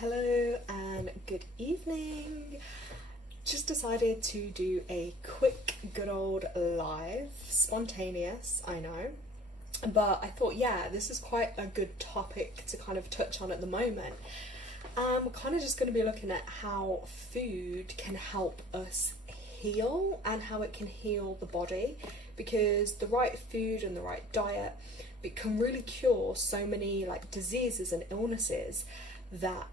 Hello and good evening. Just decided to do a quick good old live, spontaneous, I know, but I thought, yeah, this is quite a good topic to kind of touch on at the moment. We're kind of just going to be looking at how food can help us heal and how it can heal the body, because the right food and the right diet, it can really cure so many like diseases and illnesses that,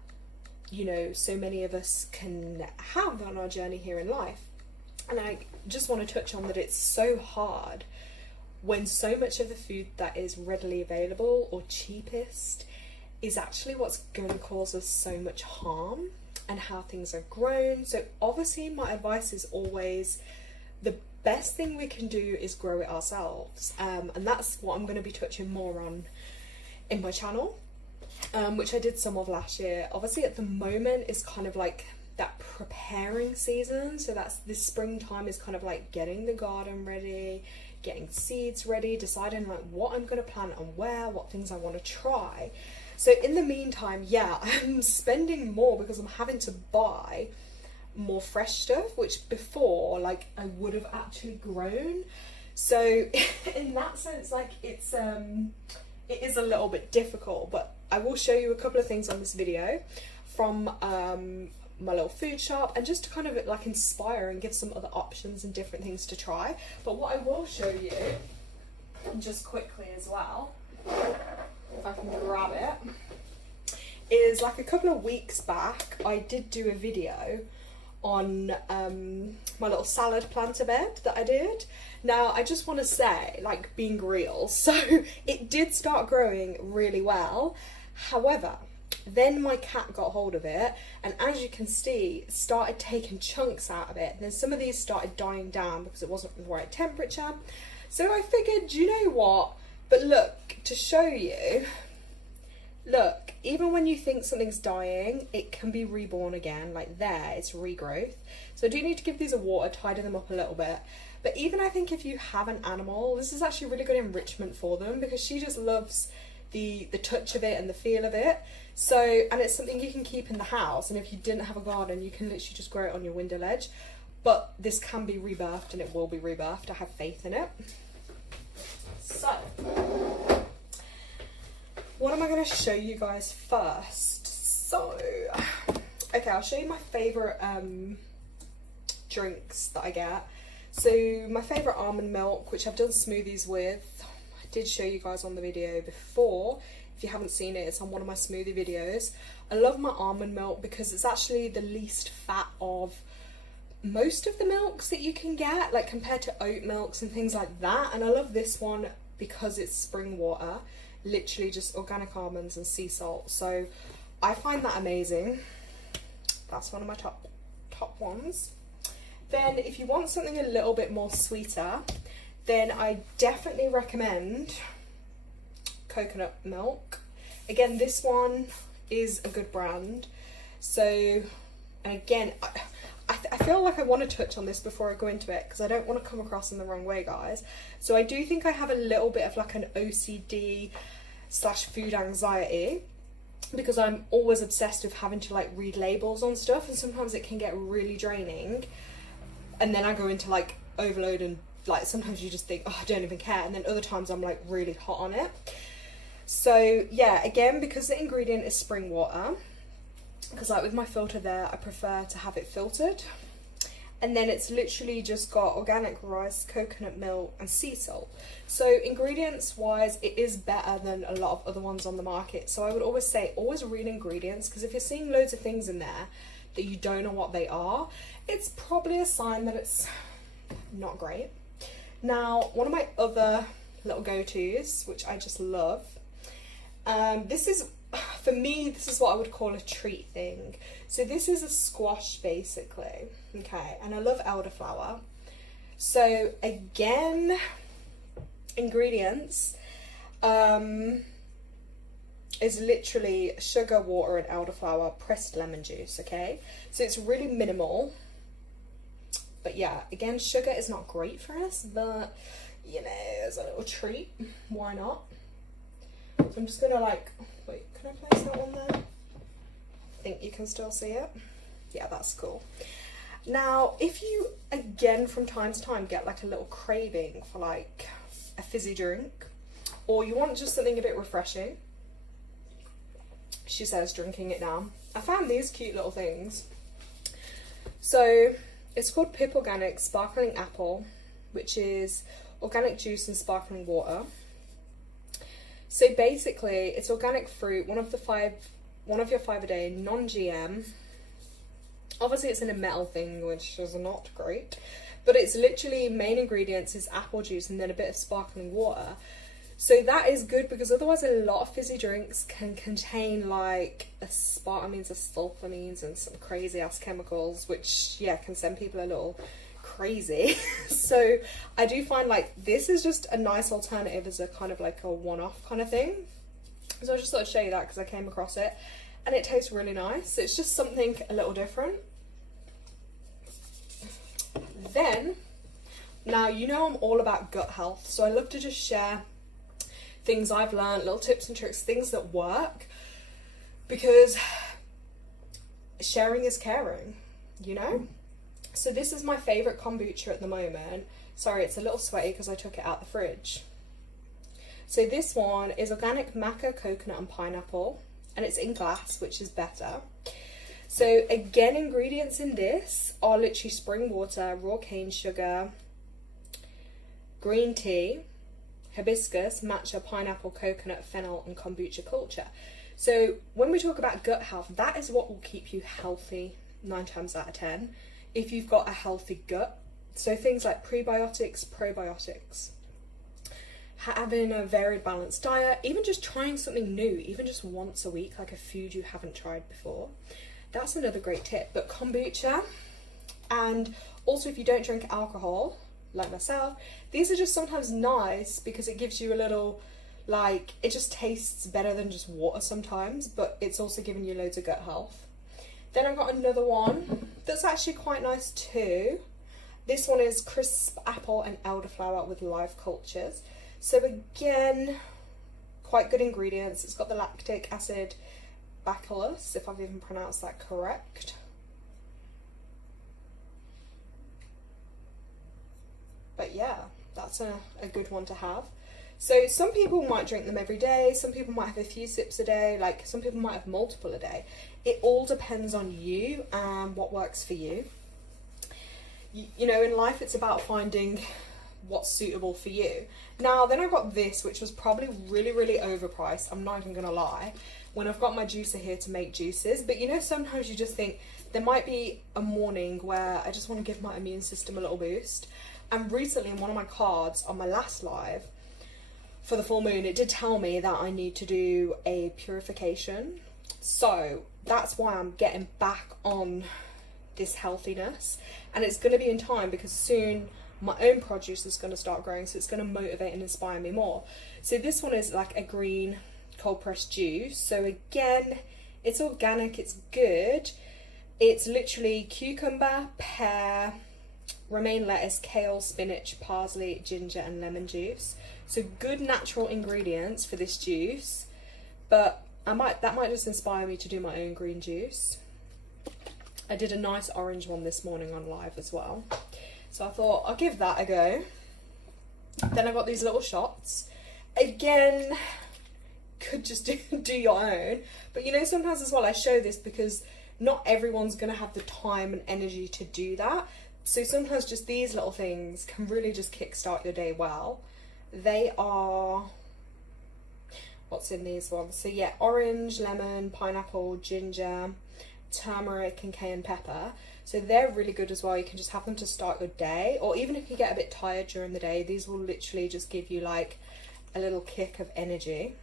you know, so many of us can have on our journey here in life. And I just want to touch on that it's so hard when so much of the food that is readily available or cheapest is actually what's going to cause us so much harm, and how things are grown. So obviously my advice is always the best thing we can do is grow it ourselves, and that's what I'm going to be touching more on in my channel, which I did some of last year. Obviously at the moment is kind of like that preparing season, so that's this springtime is kind of like getting the garden ready, getting seeds ready, deciding like what I'm going to plant and where, what things I want to try. So in the meantime, yeah, I'm spending more because I'm having to buy more fresh stuff, which before like I would have actually grown. So in that sense, like it is a little bit difficult, but I will show you a couple of things on this video from my little food shop, and just to kind of like inspire and give some other options and different things to try. But what I will show you just quickly as well, if I can grab it, is like a couple of weeks back I did do a video on my little salad planter bed that I did. Now I just want to say, like, being real, so it did start growing really well. However, then my cat got hold of it, and as you can see, started taking chunks out of it. Then some of these started dying down because it wasn't the right temperature. So I figured, you know what, but look, to show you, look, even when you think something's dying, it can be reborn again. Like there, it's regrowth. So I do need to give these a water, tidy them up a little bit. But even I think if you have an animal, this is actually really good enrichment for them, because she just loves the touch of it and the feel of it. So, and it's something you can keep in the house, and if you didn't have a garden, you can literally just grow it on your window ledge. But this can be rebirthed, and it will be rebirthed. I have faith in it. So what am I going to show you guys first? So, okay, I'll show you my favourite drinks that I get. So my favourite almond milk, which I've done smoothies with. I did show you guys on the video before. If you haven't seen it, it's on one of my smoothie videos. I love my almond milk because it's actually the least fat of most of the milks that you can get, like compared to oat milks and things like that. And I love this one because it's spring water, literally just organic almonds and sea salt. So I find that amazing. That's one of my top ones. Then if you want something a little bit more sweeter, then I definitely recommend coconut milk. Again, this one is a good brand. So, and again, I feel like I want to touch on this before I go into it, because I don't want to come across in the wrong way, guys. So I do think I have a little bit of like an OCD / food anxiety, because I'm always obsessed with having to like read labels on stuff, and sometimes it can get really draining, and then I go into like overload, and like sometimes you just think, oh, I don't even care, and then other times I'm like really hot on it. So yeah, again, because the ingredient is spring water, because like with my filter there, I prefer to have it filtered. And then it's literally just got organic rice, coconut milk and sea salt. So ingredients wise, it is better than a lot of other ones on the market. So I would always say, always read ingredients, because if you're seeing loads of things in there that you don't know what they are, it's probably a sign that it's not great. Now, one of my other little go-tos, which I just love, this is, for me, this is what I would call a treat thing. So this is a squash basically, okay, and I love elderflower. So again, ingredients is literally sugar, water and elderflower, pressed lemon juice, okay? So it's really minimal, but yeah, again, sugar is not great for us, but you know, as a little treat, why not? So I'm just gonna like, wait, can I place that one there? think you can still see it. Yeah, that's cool. Now, if you, again, from time to time get like a little craving for like a fizzy drink, or you want just something a bit refreshing, she says, drinking it now. I found these cute little things. So it's called Pip Organic Sparkling Apple, which is organic juice and sparkling water. So basically, it's organic fruit, one of your 5 a day, non-GM. Obviously, it's in a metal thing, which is not great, but it's literally main ingredients is apple juice and then a bit of sparkling water. So that is good, because otherwise a lot of fizzy drinks can contain like aspartamines or sulfonines and some crazy ass chemicals, which yeah, can send people a little crazy. So I do find like this is just a nice alternative as a kind of like a one-off kind of thing. So I just thought I'd show you that because I came across it and it tastes really nice. It's just something a little different. Then, now you know I'm all about gut health, so I love to just share things I've learned, little tips and tricks, things that work, because sharing is caring, you know? So this is my favourite kombucha at the moment. Sorry, it's a little sweaty because I took it out the fridge. So this one is organic maca, coconut and pineapple, and it's in glass, which is better. So again, ingredients in this are literally spring water, raw cane sugar, green tea, hibiscus, matcha, pineapple, coconut, fennel and kombucha culture. So when we talk about gut health, that is what will keep you healthy 9 times out of 10 if you've got a healthy gut. So things like prebiotics, probiotics, having a varied balanced diet, even just trying something new, even just once a week, like a food you haven't tried before. That's another great tip. But kombucha, and also if you don't drink alcohol, like myself, these are just sometimes nice because it gives you a little, like, it just tastes better than just water sometimes, but it's also giving you loads of gut health. Then I got another one that's actually quite nice too. This one is crisp apple and elderflower with live cultures. So again, quite good ingredients. It's got the lactic acid bacillus, if I've even pronounced that correct. But yeah, that's a good one to have. So some people might drink them every day, some people might have a few sips a day, like some people might have multiple a day. It all depends on you and what works for you. You know, in life it's about finding what's suitable for you. Now then I got this, which was probably really, really overpriced, I'm not even gonna lie, when I've got my juicer here to make juices. But you know, sometimes you just think there might be a morning where I just want to give my immune system a little boost. And recently in one of my cards on my last live for the full moon, it did tell me that I need to do a purification. So that's why I'm getting back on this healthiness, and it's going to be in time because soon my own produce is going to start growing, so it's going to motivate and inspire me more. So this one is like a green cold pressed juice. So again, it's organic, it's good. It's literally cucumber, pear, romaine lettuce, kale, spinach, parsley, ginger and lemon juice. So good natural ingredients for this juice, but that might just inspire me to do my own green juice. I did a nice orange one this morning on live as well, so I thought I'll give that a go. Then I got these little shots. Again, could just do your own, but you know, sometimes as well I show this because not everyone's gonna have the time and energy to do that. So sometimes just these little things can really just kickstart your day well. They are, what's in these ones? So yeah, orange, lemon, pineapple, ginger, turmeric and cayenne pepper. So they're really good as well. You can just have them to start your day, or even if you get a bit tired during the day, these will literally just give you like a little kick of energy.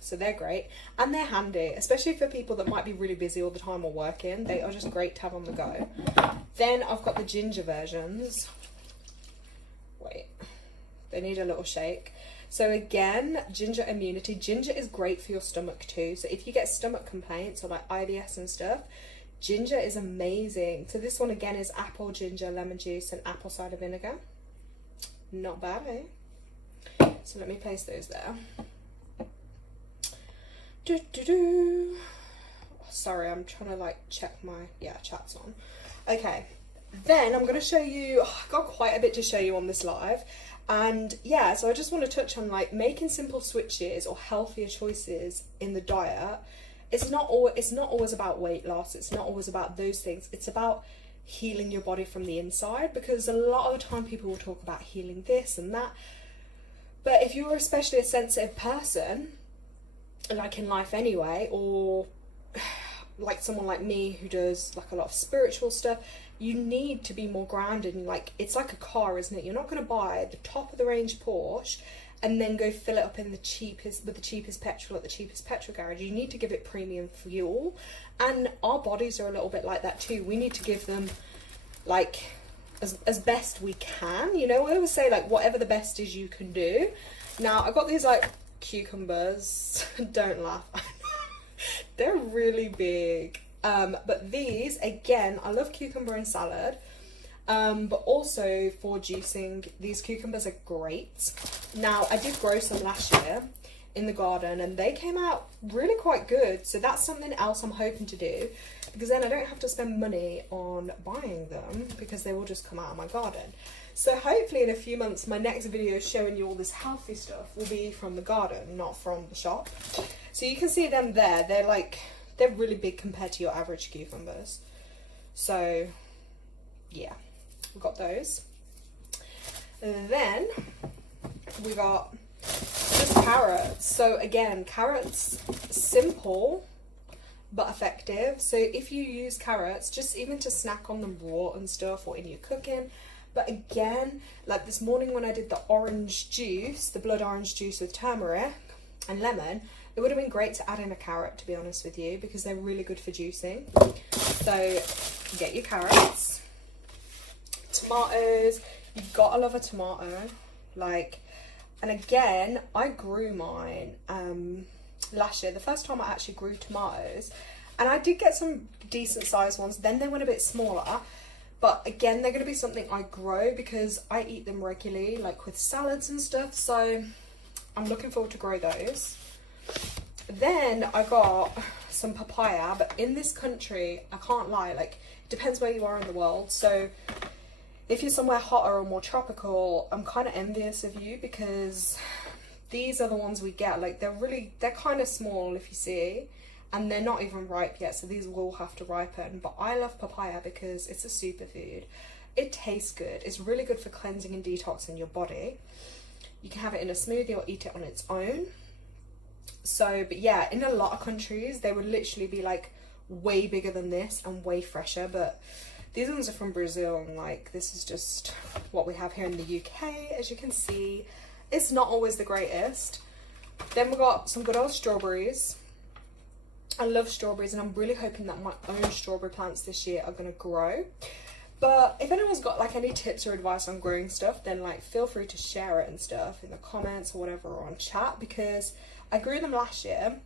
So they're great and they're handy, especially for people that might be really busy all the time or working. They are just great to have on the go. Then I've got the ginger versions. Wait, they need a little shake. So again, ginger immunity. Ginger is great for your stomach too. So if you get stomach complaints or like IBS and stuff, ginger is amazing. So this one again is apple, ginger, lemon juice and apple cider vinegar. Not bad, eh? So let me place those there. Sorry, I'm trying to like check my, yeah, chat's on. Okay, then I'm going to show you, I've got quite a bit to show you on this live. And yeah, so I just want to touch on like making simple switches or healthier choices in the diet. It's not always about weight loss. It's not always about those things. It's about healing your body from the inside, because a lot of the time people will talk about healing this and that. But if you're especially a sensitive person, like in life anyway, or like someone like me who does like a lot of spiritual stuff, you need to be more grounded. And like, it's like a car, isn't it? You're not going to buy the top of the range Porsche and then go fill it up in the cheapest petrol at the cheapest petrol garage. You need to give it premium fuel. And our bodies are a little bit like that too. We need to give them like as best we can, you know. I always say like whatever the best is you can do. Now I got these like cucumbers. Don't laugh. They're really big. But these, again, I love cucumber in salad. But also for juicing, these cucumbers are great. Now, I did grow some last year in the garden and they came out really quite good. So that's something else I'm hoping to do, because then I don't have to spend money on buying them, because they will just come out of my garden. So hopefully in a few months, my next video showing you all this healthy stuff will be from the garden, not from the shop. So you can see them there. They're really big compared to your average cucumbers. So yeah, we've got those. And then we got just carrots. So again, carrots, simple but effective. So if you use carrots, just even to snack on them raw and stuff, or in your cooking. But again, like this morning when I did the orange juice, the blood orange juice with turmeric and lemon, it would have been great to add in a carrot, to be honest with you, because they're really good for juicing. So get your carrots, tomatoes. You've got to love a tomato. Like, and again, I grew mine last year, the first time I actually grew tomatoes, and I did get some decent sized ones. Then they went a bit smaller. But again, they're going to be something I grow because I eat them regularly, like with salads and stuff. So I'm looking forward to grow those. Then I got some papaya, but in this country, I can't lie, like it depends where you are in the world. So if you're somewhere hotter or more tropical, I'm kind of envious of you, because these are the ones we get. Like they're kind of small if you see. And they're not even ripe yet, so these will have to ripen. But I love papaya because it's a superfood. It tastes good. It's really good for cleansing and detoxing your body. You can have it in a smoothie or eat it on its own. So, but yeah, in a lot of countries, they would literally be like way bigger than this and way fresher. But these ones are from Brazil, and like this is just what we have here in the UK. As you can see, it's not always the greatest. Then we got some good old strawberries. I love strawberries, and I'm really hoping that my own strawberry plants this year are going to grow. But if anyone's got like any tips or advice on growing stuff, then like feel free to share it and stuff in the comments or whatever, or on chat, because I grew them last year,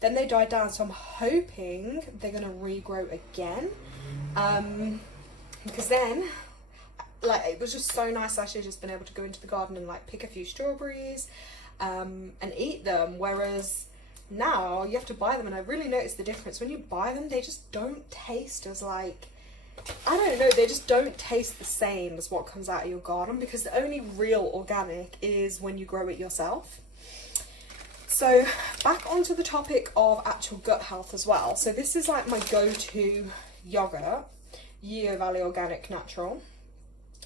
then they died down, so I'm hoping they're going to regrow again. Because then, like, it was just so nice last year just being able to go into the garden and like pick a few strawberries and eat them, whereas now you have to buy them. And I really noticed the difference. When you buy them, they just don't taste as like, I don't know, they just don't taste the same as what comes out of your garden, because the only real organic is when you grow it yourself. So back onto the topic of actual gut health as well. So this is like my go-to yogurt, Yeo Valley Organic Natural,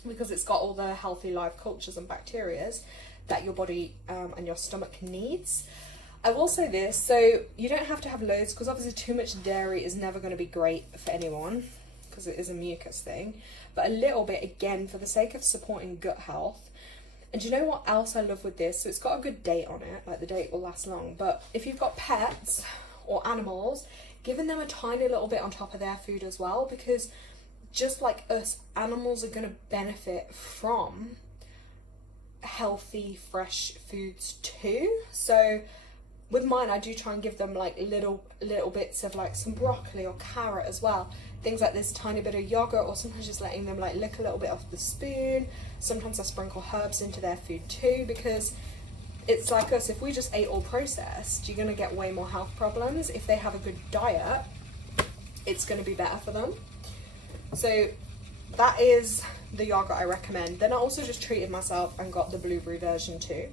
because it's got all the healthy live cultures and bacterias that your body and your stomach needs. I will say this, so you don't have to have loads, because obviously too much dairy is never going to be great for anyone, because it is a mucus thing, but a little bit, again, for the sake of supporting gut health. And you know what else I love with this? So it's got a good date on it, like the date will last long, but if you've got pets or animals, giving them a tiny little bit on top of their food as well, because just like us, animals are going to benefit from healthy, fresh foods too. So with mine, I do try and give them like little bits of like some broccoli or carrot as well. Things like this, tiny bit of yogurt, or sometimes just letting them like lick a little bit off the spoon. Sometimes I sprinkle herbs into their food too, because it's like us, if we just ate all processed, you're going to get way more health problems. If they have a good diet, it's going to be better for them. So that is the yogurt I recommend. Then I also just treated myself and got the blueberry version too,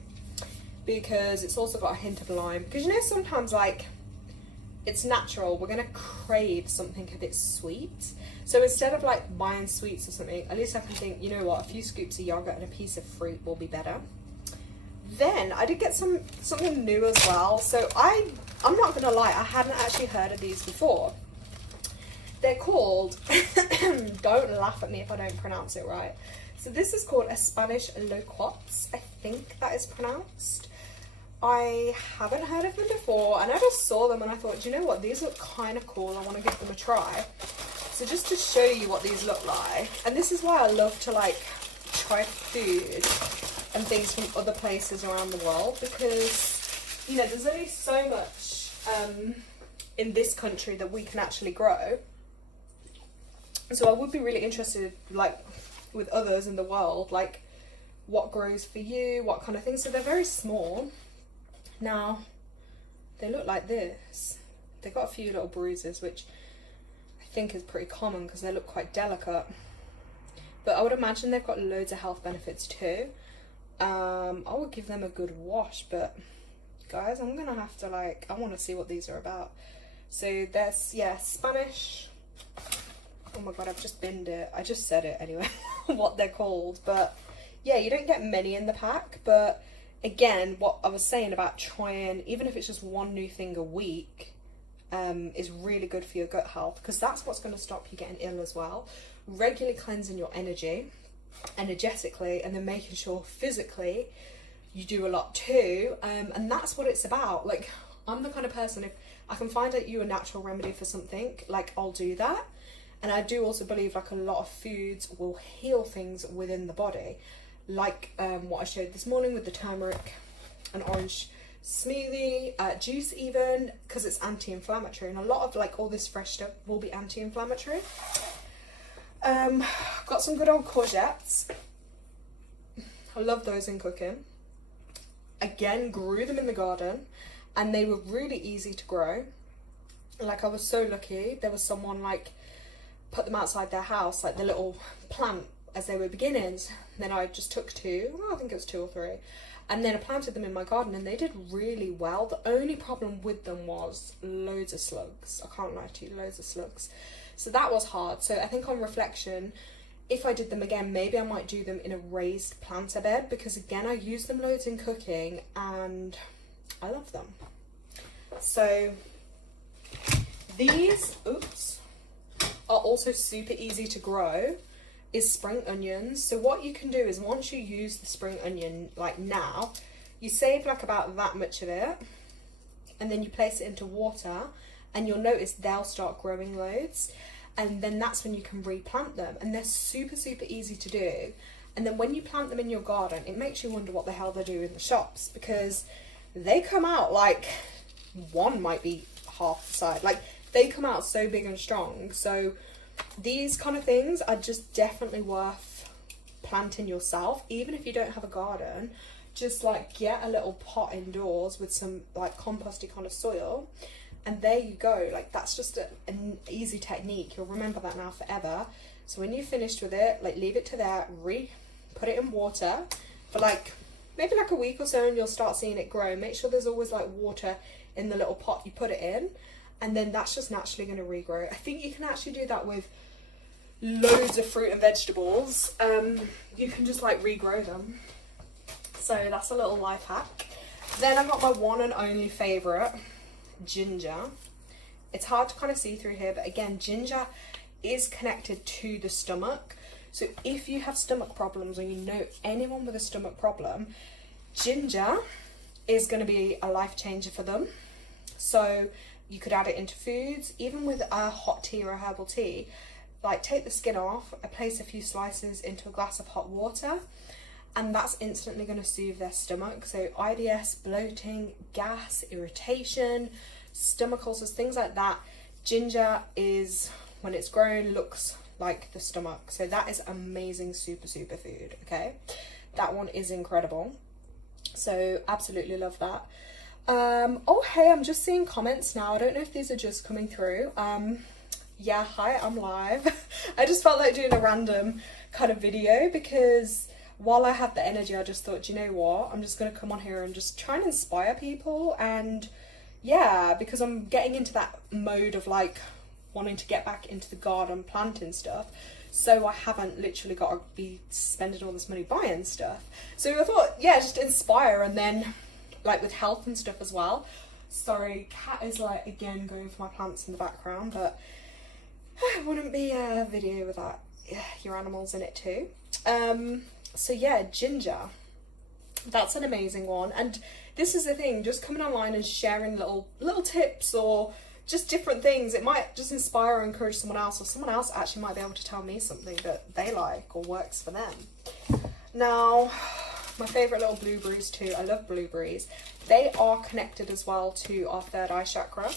because it's also got a hint of lime. Because you know, sometimes like it's natural, we're gonna crave something a bit sweet. So instead of like buying sweets or something, at least I can think, you know what, a few scoops of yogurt and a piece of fruit will be better. Then I did get something new as well. So I'm not gonna lie, I hadn't actually heard of these before. They're called, don't laugh at me if I don't pronounce it right. So this is called a Spanish loquats, I think that is pronounced. I haven't heard of them before, and I just saw them and I thought, do you know what, these look kind of cool, I want to give them a try. So just to show you what these look like, and this is why I love to like try food and things from other places around the world, because, you know, there's only so much in this country that we can actually grow. So I would be really interested, like, with others in the world, like, what grows for you, what kind of things. So they're very small. Now, they look like this. They've got a few little bruises, which I think is pretty common because they look quite delicate. But I would imagine they've got loads of health benefits too. I would give them a good wash, but guys, I'm going to have to, like, I want to see what these are about. So there's, yeah, Spanish. Oh my god, I've just binned it. I just said it anyway, what they're called. But yeah, you don't get many in the pack, but again, what I was saying about trying, even if it's just one new thing a week, is really good for your gut health, because that's what's going to stop you getting ill as well. Regularly cleansing your energetically, and then making sure physically you do a lot too. And that's what it's about. Like, I'm the kind of person, if I can find out you a natural remedy for something, like, I'll do that. And I do also believe, like, a lot of foods will heal things within the body. Like what I showed this morning with the turmeric and orange smoothie, juice even, because it's anti-inflammatory. And a lot of, like, all this fresh stuff will be anti-inflammatory. Got some good old courgettes. I love those in cooking. Again, grew them in the garden. And they were really easy to grow. Like, I was so lucky. There was someone, like, put them outside their house, like the little plant, as they were beginnings. Then I just took two, well, I think it was 2 or 3, and then I planted them in my garden, and they did really well. The only problem with them was loads of slugs. I can't lie to you, loads of slugs. So that was hard. So I think on reflection, if I did them again, maybe I might do them in a raised planter bed, because again, I use them loads in cooking and I love them. So these, are also super easy to grow, is spring onions. So what you can do is, once you use the spring onion, like now, you save like about that much of it, and then you place it into water, and you'll notice they'll start growing loads, and then that's when you can replant them. And they're super, super easy to do. And then when you plant them in your garden, it makes you wonder what the hell they do in the shops, because they come out like, one might be half the size, like, they come out so big and strong. So these kind of things are just definitely worth planting yourself, even if you don't have a garden. Just like get a little pot indoors with some like composty kind of soil, and there you go. Like, that's just an easy technique. You'll remember that now forever. So when you're finished with it, like, leave it to there, put it in water for like maybe like a week or so, and you'll start seeing it grow. Make sure there's always like water in the little pot you put it in, and then that's just naturally going to regrow. I think you can actually do that with loads of fruit and vegetables. You can just like regrow them. So that's a little life hack. Then I've got my one and only favourite, ginger. It's hard to kind of see through here, but again, ginger is connected to the stomach. So if you have stomach problems, or you know anyone with a stomach problem, ginger is going to be a life changer for them. So you could add it into foods, even with a hot tea or a herbal tea. Like, take the skin off, place a few slices into a glass of hot water, and that's instantly going to soothe their stomach. So IBS, bloating, gas, irritation, stomach ulcers, things like that. Ginger is, when it's grown, looks like the stomach. So that is amazing, super, super food, okay? That one is incredible. So absolutely love that. Oh, hey, I'm just seeing comments now. I don't know if these are just coming through. Yeah, hi, I'm live. I just felt like doing a random kind of video because while I had the energy, I just thought, do you know what? I'm just going to come on here and just try and inspire people. And yeah, because I'm getting into that mode of like wanting to get back into the garden, planting stuff. So I haven't literally got to be spending all this money buying stuff. So I thought, yeah, just inspire, and then like with health and stuff as well. Sorry, cat is like again going for my plants in the background, but it wouldn't be a video without your animals in it too. So yeah, ginger. That's an amazing one. And this is the thing, just coming online and sharing little tips or just different things. It might just inspire or encourage someone else, or someone else actually might be able to tell me something that they like or works for them. Now, my favourite little blueberries too. I love blueberries. They are connected as well to our third eye chakra.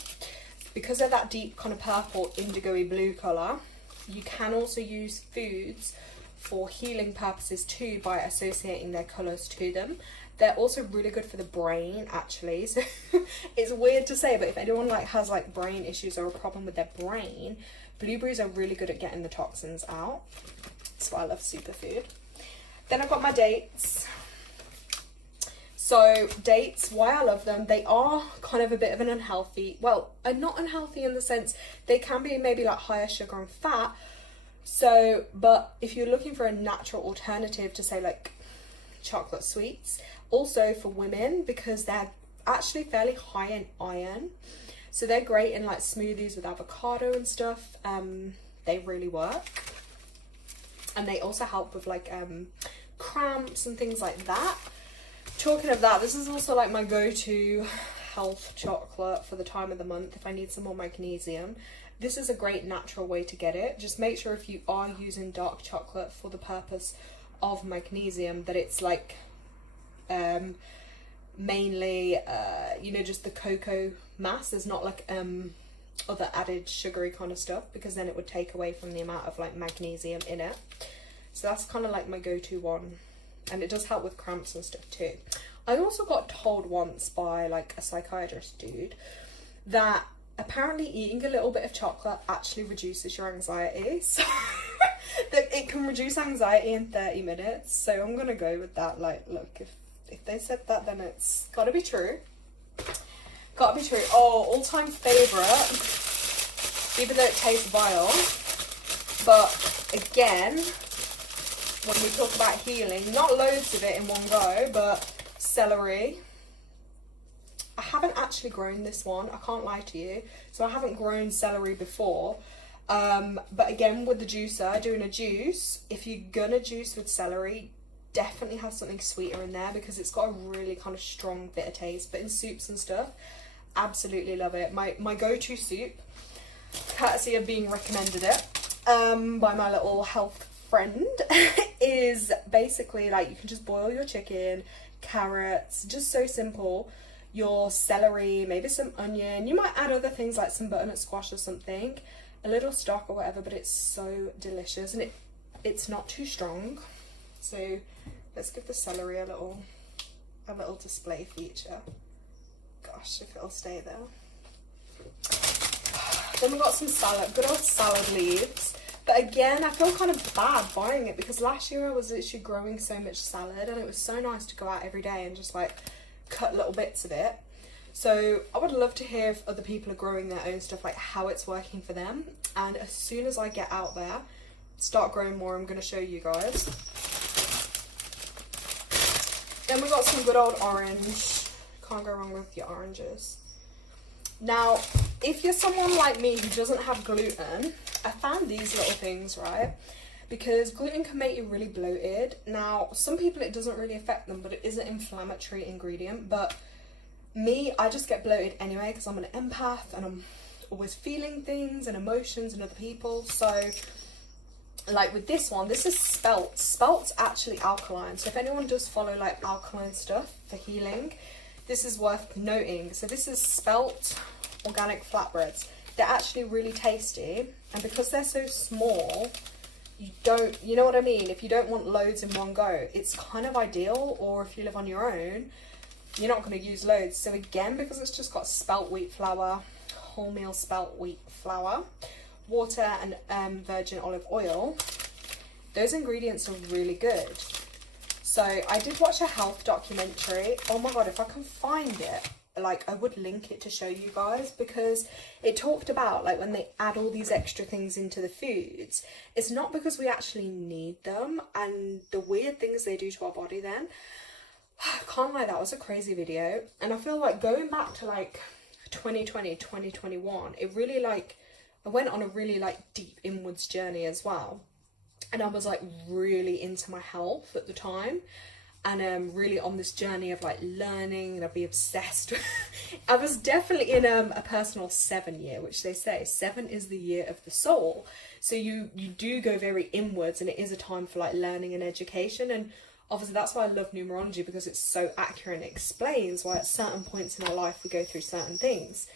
Because they're that deep kind of purple, indigo-y blue colour, you can also use foods for healing purposes too by associating their colours to them. They're also really good for the brain, actually. So it's weird to say, but if anyone like has like brain issues or a problem with their brain, blueberries are really good at getting the toxins out. That's why I love superfood. Then I've got my dates. So dates, why I love them, they are kind of a bit of an unhealthy, well, not unhealthy in the sense they can be maybe like higher sugar and fat. So, but if you're looking for a natural alternative to say like chocolate sweets, also for women, because they're actually fairly high in iron, so they're great in like smoothies with avocado and stuff. They really work, and they also help with like cramps and things like that. Talking of that, this is also like my go-to health chocolate for the time of the month if I need some more magnesium. This is a great natural way to get it. Just make sure if you are using dark chocolate for the purpose of magnesium that it's like mainly you know, just the cocoa mass. There's not like other added sugary kind of stuff, because then it would take away from the amount of like magnesium in it. So that's kind of like my go-to one, and it does help with cramps and stuff too. I also got told once by like a psychiatrist dude that apparently eating a little bit of chocolate actually reduces your anxiety. So that it can reduce anxiety in 30 minutes. So I'm gonna go with that. Like, look, if they said that, then it's gotta be true. Gotta be true. Oh, all-time favourite, even though it tastes vile, but again, when we talk about healing, not loads of it in one go, but celery. I haven't actually grown this one, I can't lie to you. So I haven't grown celery before. But again, with the juicer, doing a juice, if you're gonna juice with celery, definitely have something sweeter in there, because it's got a really kind of strong bitter taste. But in soups and stuff, absolutely love it. My go-to soup, courtesy of being recommended it by my little health friend, is basically like you can just boil your chicken, carrots, just so simple, your celery, maybe some onion, you might add other things like some butternut squash or something, a little stock or whatever, but it's so delicious, and it's not too strong. So let's give the celery a little display feature. Gosh, if it'll stay there. Then we got some salad, good old salad leaves. But again, I feel kind of bad buying it, because last year I was literally growing so much salad, and it was so nice to go out every day and just like cut little bits of it. So I would love to hear if other people are growing their own stuff, like how it's working for them. And as soon as I get out there, start growing more, I'm going to show you guys. Then we got some good old orange. Can't go wrong with your oranges. Now, if you're someone like me who doesn't have gluten, I found these little things, right? Because gluten can make you really bloated. Now, some people it doesn't really affect them, but it is an inflammatory ingredient. But me, I just get bloated anyway, because I'm an empath and I'm always feeling things and emotions in other people. So, like with this one, this is spelt. Spelt's actually alkaline. So if anyone does follow like alkaline stuff for healing, this is worth noting. So this is spelt organic flatbreads. They're actually really tasty, and because they're so small, you know what I mean? If you don't want loads in one go, it's kind of ideal. Or if you live on your own, you're not going to use loads. So again, because it's just got spelt wheat flour, wholemeal spelt wheat flour, water and virgin olive oil. Those ingredients are really good. So I did watch a health documentary. Oh my god, if I can find it, like I would link it to show you guys, because it talked about like when they add all these extra things into the foods, it's not because we actually need them, and the weird things they do to our body then. I can't lie, that was a crazy video. And I feel like going back to like 2020, 2021, it really like, I went on a really like deep inwards journey as well. And I was like really into my health at the time, and really on this journey of like learning, and I'd be obsessed with I was definitely in a personal 7 year, which they say 7 is the year of the soul. So you do go very inwards, and it is a time for like learning and education. And obviously that's why I love numerology, because it's so accurate and it explains why at certain points in our life we go through certain things.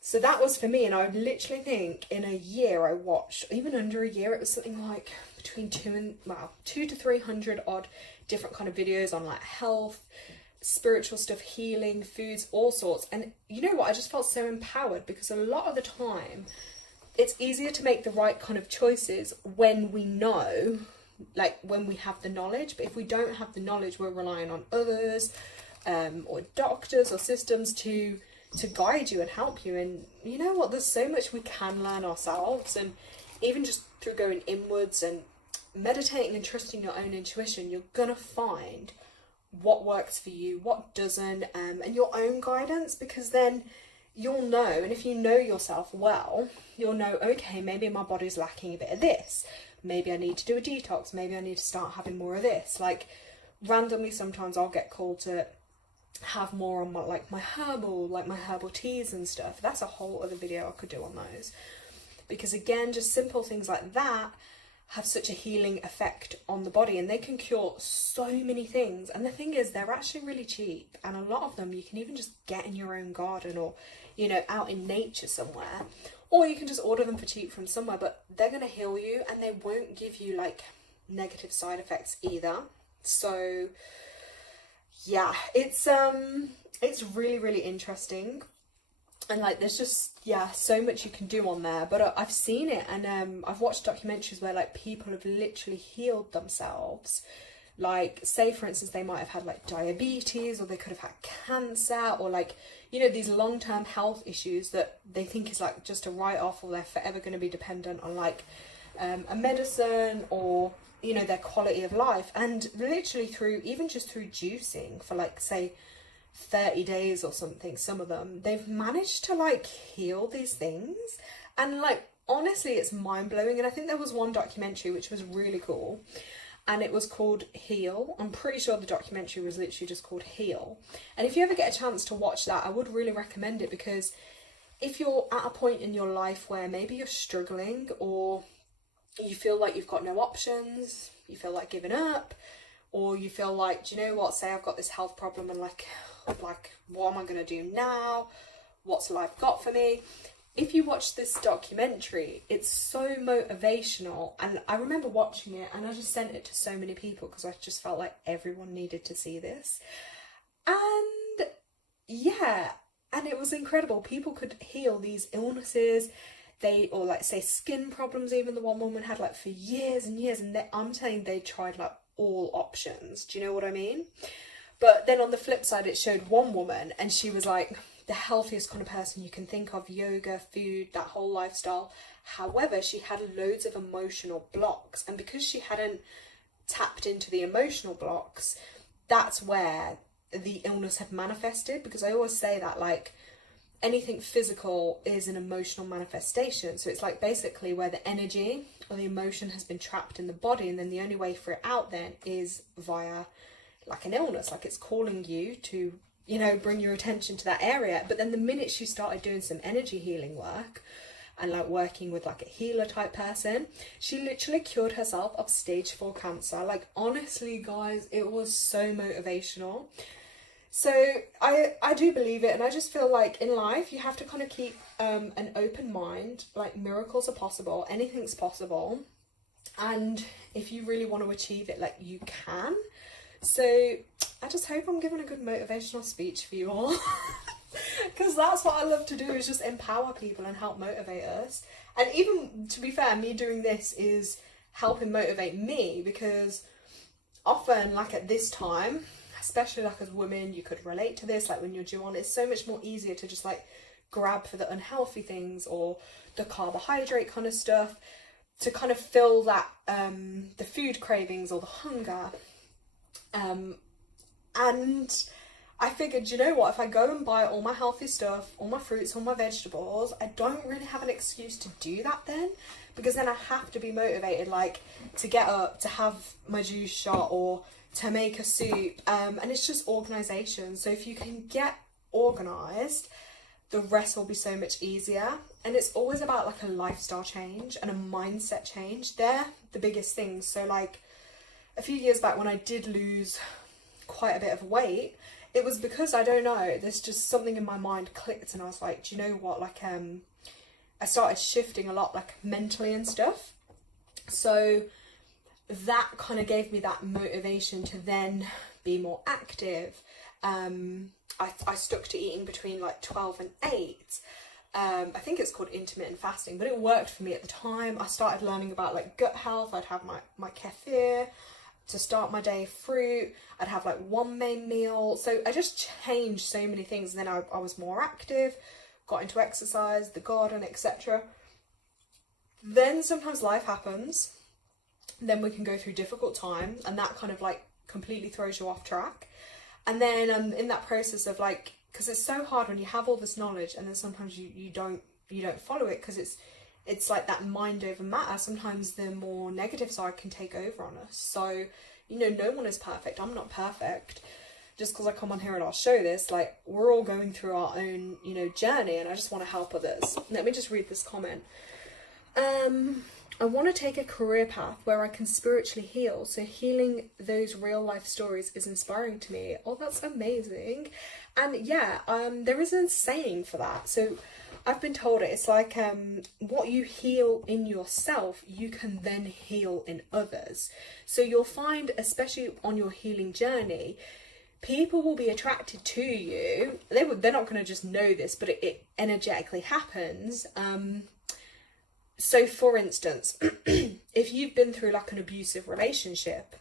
So that was for me, and I would literally think in a year I watched, even under a year, it was something like between 200 to 300 odd different kind of videos on like health, spiritual stuff, healing, foods, all sorts. And you know what, I just felt so empowered, because a lot of the time it's easier to make the right kind of choices when we know, like when we have the knowledge. But if we don't have the knowledge, we're relying on others or doctors or systems to guide you and help you. And you know what, there's so much we can learn ourselves, and even just through going inwards and meditating and trusting your own intuition, you're gonna find what works for you, what doesn't, and your own guidance, because then you'll know. And if you know yourself well, you'll know, okay, maybe my body's lacking a bit of this, maybe I need to do a detox, maybe I need to start having more of this. Like randomly sometimes I'll get called to have more on my herbal teas and stuff. That's a whole other video I could do on those, because again, just simple things like that have such a healing effect on the body, and they can cure so many things. And the thing is, they're actually really cheap, and a lot of them you can even just get in your own garden, or you know, out in nature somewhere, or you can just order them for cheap from somewhere. But they're going to heal you, and they won't give you like negative side effects either. So yeah, it's really, really interesting. And like there's just, yeah, so much you can do on there. But I've seen it, and I've watched documentaries where like people have literally healed themselves. Like say for instance they might have had like diabetes, or they could have had cancer, or like, you know, these long-term health issues that they think is like just a write-off, or they're forever going to be dependent on like a medicine, or you know, their quality of life. And literally through, even just through juicing for like say 30 days or something, some of them, they've managed to like heal these things. And like honestly, it's mind-blowing. And I think there was one documentary which was really cool, and it was called Heal. I'm pretty sure the documentary was literally just called Heal. And if you ever get a chance to watch that, I would really recommend it, because if you're at a point in your life where maybe you're struggling, or you feel like you've got no options, you feel like giving up, or you feel like, do you know what, say I've got this health problem, and like what am I going to do now? What's life got for me? If you watch this documentary, it's so motivational. And I remember watching it, and I just sent it to so many people, because I just felt like everyone needed to see this. And yeah, and it was incredible. People could heal these illnesses, or like say skin problems, even the one woman had like for years and years, and I'm telling you, they tried like all options. Do you know what I mean? But then on the flip side, it showed one woman, and she was like the healthiest kind of person you can think of, yoga, food, that whole lifestyle. However, she had loads of emotional blocks, and because she hadn't tapped into the emotional blocks, that's where the illness had manifested. Because I always say that like anything physical is an emotional manifestation. So it's like basically where the energy or the emotion has been trapped in the body, and then the only way for it out then is via like an illness, like it's calling you to, you know, bring your attention to that area. But then the minute she started doing some energy healing work, and like working with like a healer type person, she literally cured herself of stage 4 cancer. Like honestly guys, it was so motivational. So I do believe it, and I just feel like in life you have to kind of keep an open mind. Like miracles are possible, anything's possible, and if you really want to achieve it, like you can. So I just hope I'm giving a good motivational speech for you all. Because that's what I love to do, is just empower people and help motivate us. And even, to be fair, me doing this is helping motivate me, because often, like at this time, especially like as women, you could relate to this, like when you're due on, it's so much more easier to just like grab for the unhealthy things or the carbohydrate kind of stuff to kind of fill that the food cravings or the hunger. And I figured, you know what, if I go and buy all my healthy stuff, all my fruits, all my vegetables, I don't really have an excuse to do that then, because then I have to be motivated, like to get up, to have my juice shot or to make a soup. And it's just organisation. So if you can get organised, the rest will be so much easier. And it's always about like a lifestyle change and a mindset change. They're the biggest things. So like a few years back when I did lose quite a bit of weight, it was because, I don't know, there's just something in my mind clicked and I was like, do you know what, like I started shifting a lot, like mentally and stuff. So that kind of gave me that motivation to then be more active. I stuck to eating between like 12 and 8. I think it's called intermittent fasting, but it worked for me at the time. I started learning about like gut health. I'd have my kefir to start my day, fruit. I'd have like one main meal. So I just changed so many things. And then I was more active, got into exercise, the garden, etc. Then sometimes life happens. Then we can go through difficult times, and that kind of like completely throws you off track. And then in that process of like, because it's so hard when you have all this knowledge and then sometimes you don't follow it, because it's like that mind over matter. Sometimes the more negative side can take over on us. So, you know, no one is perfect. I'm not perfect. Just because I come on here and I'll show this, like, we're all going through our own, you know, journey, and I just want to help others. Let me just read this comment. I want to take a career path where I can spiritually heal. So healing those real life stories is inspiring to me. Oh, that's amazing. And yeah, there is a saying for that. So I've been told it's like what you heal in yourself, you can then heal in others. So you'll find, especially on your healing journey, people will be attracted to you. They're not going to just know this, but it energetically happens. So for instance, if you've been through like an abusive relationship,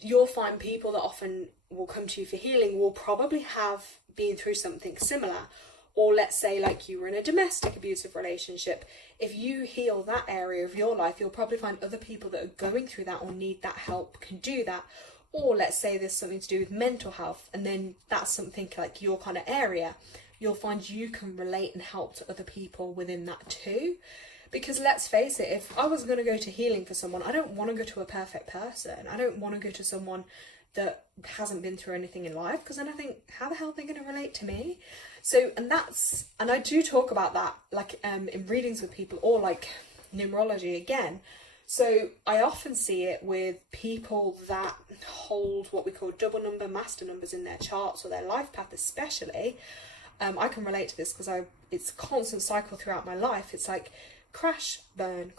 you'll find people that often will come to you for healing will probably have been through something similar. Or let's say like you were in a domestic abusive relationship. If you heal that area of your life, you'll probably find other people that are going through that or need that help can do that. Or let's say there's something to do with mental health, and then that's something like your kind of area. You'll find you can relate and help to other people within that too. Because let's face it, if I was going to go to healing for someone, I don't want to go to a perfect person. I don't want to go to someone that hasn't been through anything in life, because then I think, how the hell are they going to relate to me? So, and I do talk about that, like in readings with people, or like numerology again. So I often see it with people that hold what we call double number master numbers in their charts or their life path especially. I can relate to this because it's a constant cycle throughout my life. It's like crash, burn,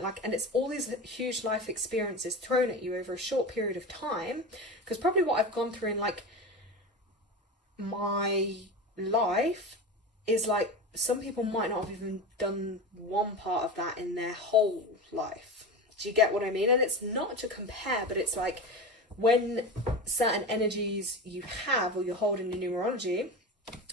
like, and it's all these huge life experiences thrown at you over a short period of time. Because probably what I've gone through in like my life is like, some people might not have even done one part of that in their whole life. Do you get what I mean? And it's not to compare, but it's like when certain energies you have or you're holding in numerology,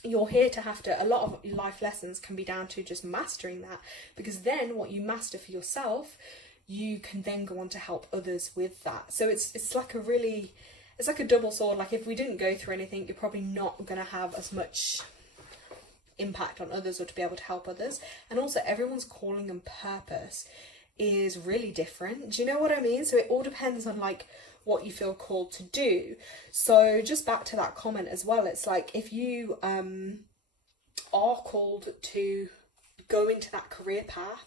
you're here to have to, a lot of life lessons can be down to just mastering that, because then what you master for yourself, you can then go on to help others with that. So it's like a really, it's like a double sword. Like if we didn't go through anything, you're probably not going to have as much impact on others or to be able to help others. And also everyone's calling and purpose is really different. Do you know what I mean? So it all depends on like what you feel called to do. So just back to that comment as well, it's like if you are called to go into that career path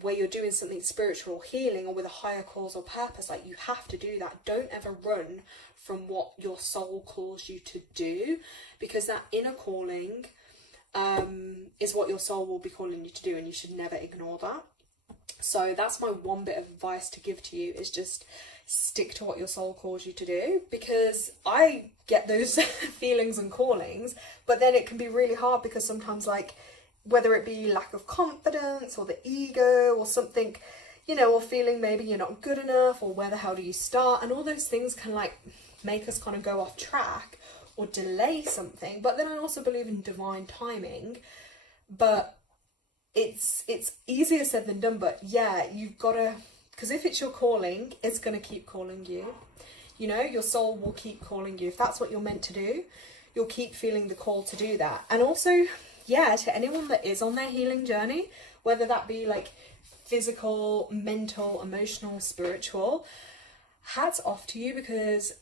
where you're doing something spiritual or healing or with a higher cause or purpose, like you have to do that. Don't ever run from what your soul calls you to do, because that inner calling is what your soul will be calling you to do, and you should never ignore that. So that's my one bit of advice to give to you, is just stick to what your soul calls you to do, because I get those feelings and callings, but then it can be really hard because sometimes, like, whether it be lack of confidence or the ego or something, you know, or feeling maybe you're not good enough, or where the hell do you start, and all those things can like make us kind of go off track or delay something. But then I also believe in divine timing, but it's easier said than done. But yeah, you've got to, because if it's your calling, it's going to keep calling you. You know, your soul will keep calling you. If that's what you're meant to do, you'll keep feeling the call to do that. And also, yeah, to anyone that is on their healing journey, whether that be like physical, mental, emotional, spiritual, hats off to you, because,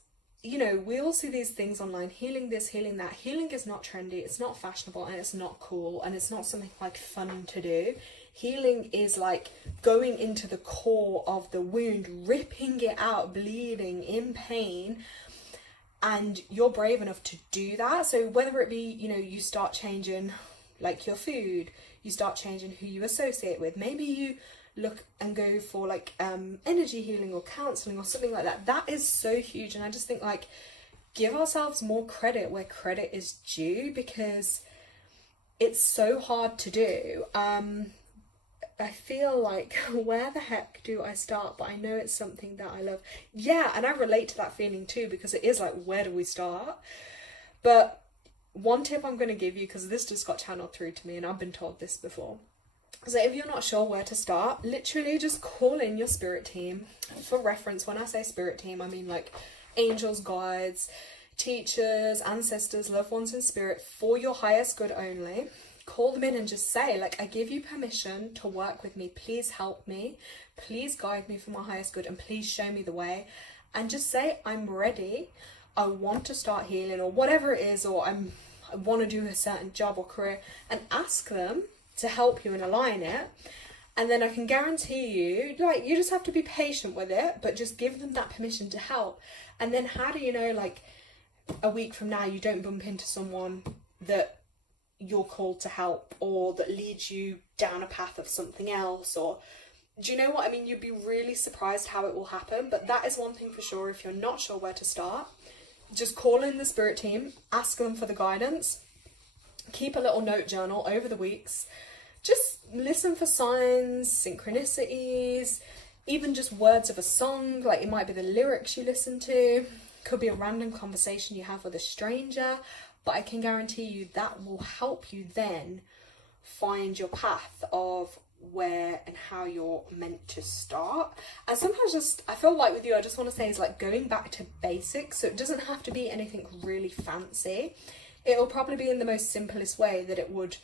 you know, we all see these things online, healing this, healing that. Healing is not trendy, it's not fashionable, and it's not cool, and it's not something like fun to do. Healing is like going into the core of the wound, ripping it out, bleeding, in pain, and you're brave enough to do that. So whether it be, you know, you start changing like your food, you start changing who you associate with, maybe you look and go for like energy healing or counseling or something like that. That is so huge. And I just think, like, give ourselves more credit where credit is due, because it's so hard to do. I feel like, where the heck do I start? But I know it's something that I love. Yeah, and I relate to that feeling too, because it is like, where do we start? But one tip I'm going to give you, because this just got channeled through to me and I've been told this before. So if you're not sure where to start, literally just call in your spirit team. For reference, when I say spirit team, I mean like angels, guides, teachers, ancestors, loved ones in spirit, for your highest good only. Call them in and just say, like, I give you permission to work with me. Please help me. Please guide me for my highest good, and please show me the way. And just say, I'm ready. I want to start healing, or whatever it is, or I want to do a certain job or career, and ask them to help you and align it. And then I can guarantee you, like, you just have to be patient with it, but just give them that permission to help. And then how do you know, like, a week from now you don't bump into someone that you're called to help, or that leads you down a path of something else? Or, do you know what I mean? You'd be really surprised how it will happen. But that is one thing for sure. If you're not sure where to start, just call in the spirit team, ask them for the guidance, keep a little note journal over the weeks, just listen for signs, synchronicities, even just words of a song. Like, it might be the lyrics you listen to, could be a random conversation you have with a stranger, but I can guarantee you that will help you then find your path of where and how you're meant to start. And sometimes, just, I feel like with you, I just want to say, is like going back to basics. So it doesn't have to be anything really fancy. It'll probably be in the most simplest way that it would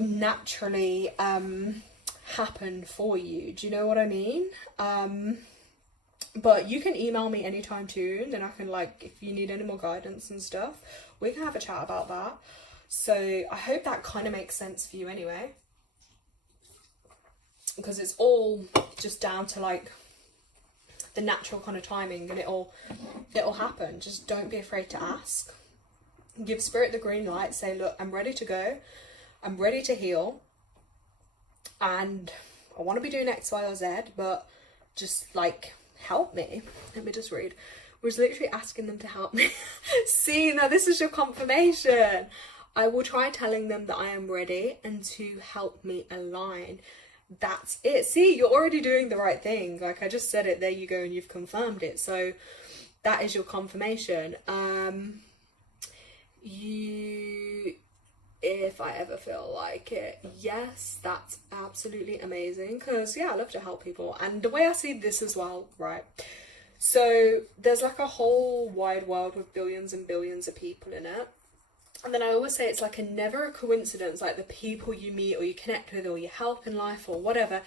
naturally happen for you. Do you know what I mean? But you can email me anytime too, then I can, like, if you need any more guidance and stuff, we can have a chat about that. So I hope that kind of makes sense for you anyway, because it's all just down to like the natural kind of timing, and it'll happen. Just don't be afraid to ask. Give spirit the green light. Say, look, I'm ready to go. I'm ready to heal, and I want to be doing X, Y, or Z, but just like, help me. Let me just read. We're literally asking them to help me. See, now this is your confirmation. I will try telling them that I am ready and to help me align. That's it. See, you're already doing the right thing. Like, I just said it, there you go, and you've confirmed it. So that is your confirmation. If I ever feel like it, yes, that's absolutely amazing, because yeah, I love to help people. And the way I see this as well, right, so there's like a whole wide world with billions and billions of people in it, and then I always say it's like never a coincidence, like the people you meet or you connect with or you help in life or whatever.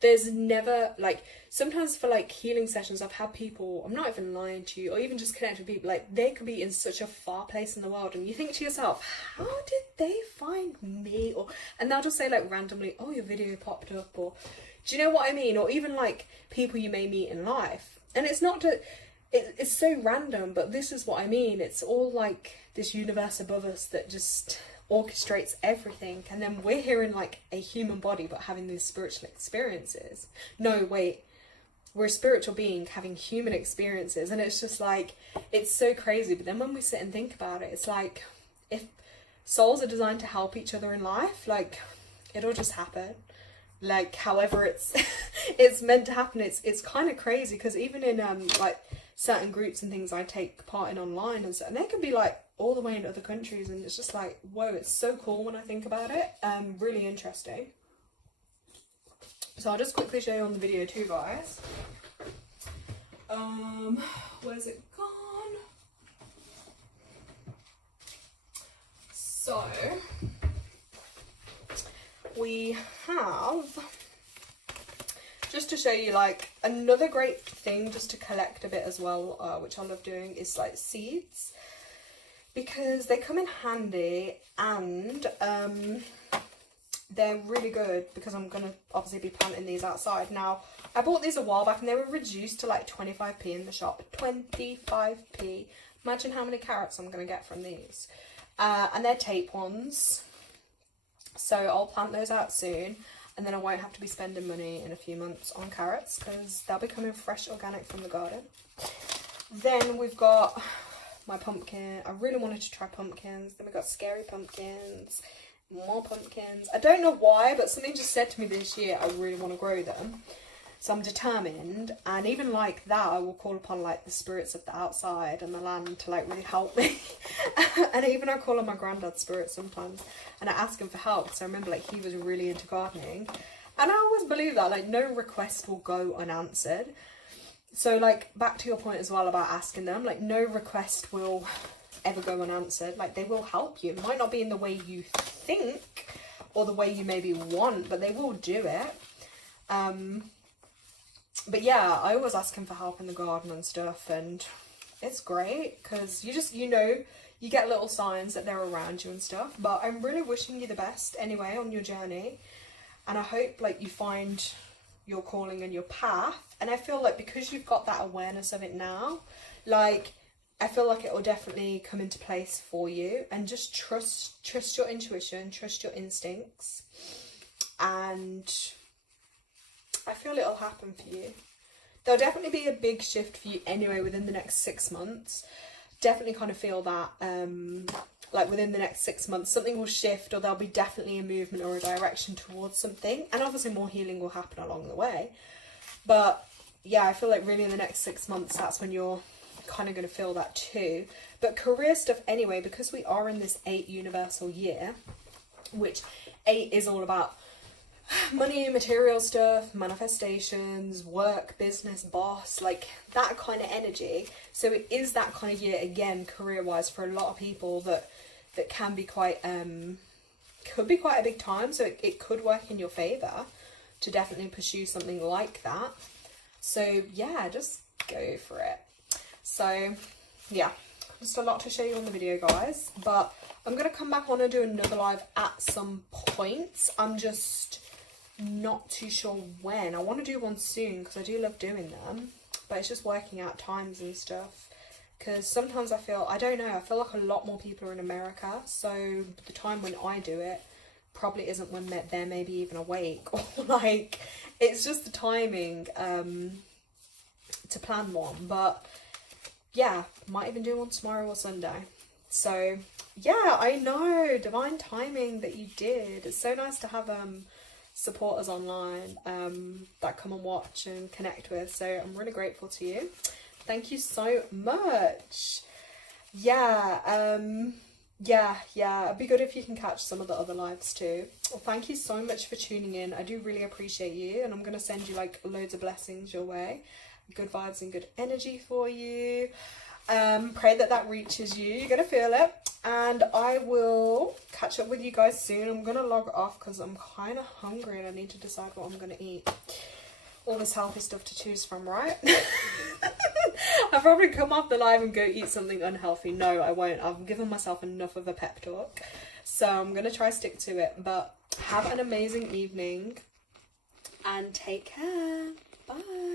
There's never, like, sometimes for like healing sessions, I've had people, I'm not even lying to you, or even just connect with people, like, they could be in such a far place in the world, and you think to yourself, how did they find me? Or, and they'll just say, like, randomly, oh, your video popped up, or, do you know what I mean? Or even like people you may meet in life, and it's not to, it's so random, but this is what I mean. It's all like this universe above us that just orchestrates everything, and then we're here in like a human body but having these spiritual experiences. No, wait, we're a spiritual being having human experiences, and it's just like, it's so crazy. But then when we sit and think about it, it's like, if souls are designed to help each other in life, like, it'll just happen. Like, however it's it's meant to happen. It's kind of crazy, because even in like certain groups and things I take part in online and so, and they can be like all the way in other countries, and it's just like, whoa, it's so cool when I think about it. Really interesting. So I'll just quickly show you on the video too, guys. Where's it gone? So we have, just to show you, like, another great thing just to collect a bit as well, which I love doing, is like seeds, because they come in handy, and they're really good, because I'm gonna obviously be planting these outside. Now, I bought these a while back and they were reduced to like 25p in the shop. 25p. Imagine how many carrots I'm gonna get from these. And they're tape ones, so I'll plant those out soon, and then I won't have to be spending money in a few months on carrots, because they'll be coming fresh, organic from the garden. Then we've got my pumpkin. I really wanted to try pumpkins. Then we've got scary pumpkins, more pumpkins. I don't know why, but something just said to me this year I really want to grow them. So I'm determined, and even like that, I will call upon like the spirits of the outside and the land to like really help me. And even I call on my granddad's spirit sometimes, and I ask him for help, because I remember like he was really into gardening, and I always believe that like no request will go unanswered. So like, back to your point as well about asking them, like no request will ever go unanswered. Like, they will help you. It might not be in the way you think or the way you maybe want, but they will do it. But yeah, I always ask him for help in the garden and stuff, and it's great, because you know, you get little signs that they're around you and stuff. But I'm really wishing you the best anyway on your journey, and I hope like you find your calling and your path. And I feel like because you've got that awareness of it now, like, I feel like it will definitely come into place for you. And just trust your intuition, trust your instincts, and I feel it'll happen for you. There'll definitely be a big shift for you anyway within the next 6 months. Definitely kind of feel that, like within the next 6 months, something will shift, or there'll be definitely a movement or a direction towards something. And obviously more healing will happen along the way. But yeah, I feel like really in the next 6 months, that's when you're kind of going to feel that too. But career stuff anyway, because we are in this 8 universal year, which 8 is all about money, material stuff, manifestations, work, business, boss, like that kind of energy. So it is that kind of year again, career wise, for a lot of people that can be quite could be quite a big time. So it could work in your favor to definitely pursue something like that. So yeah, just go for it. So yeah, just a lot to show you on the video, guys, but I'm gonna come back on and do another live at some point. I'm just not too sure when. I want to do one soon, because I do love doing them, but it's just working out times and stuff, because sometimes I feel like a lot more people are in America, so the time when I do it probably isn't when they're maybe even awake, or like, it's just the timing to plan one. But yeah, might even do one tomorrow or Sunday. So yeah, I know, divine timing that you did. It's so nice to have supporters online that come and watch and connect with, so I'm really grateful to you. Thank you so much. Yeah, it'd be good if you can catch some of the other lives too. Well, thank you so much for tuning in. I do really appreciate you, and I'm gonna send you like loads of blessings your way, good vibes and good energy for you. Pray that reaches you. You're gonna feel it, and I will catch up with you guys soon. I'm gonna log off because I'm kind of hungry and I need to decide what I'm gonna eat. All this healthy stuff to choose from, right? I'll probably come off the live and go eat something unhealthy. No, I won't. I've given myself enough of a pep talk, so I'm gonna try stick to it. But have an amazing evening and take care. Bye.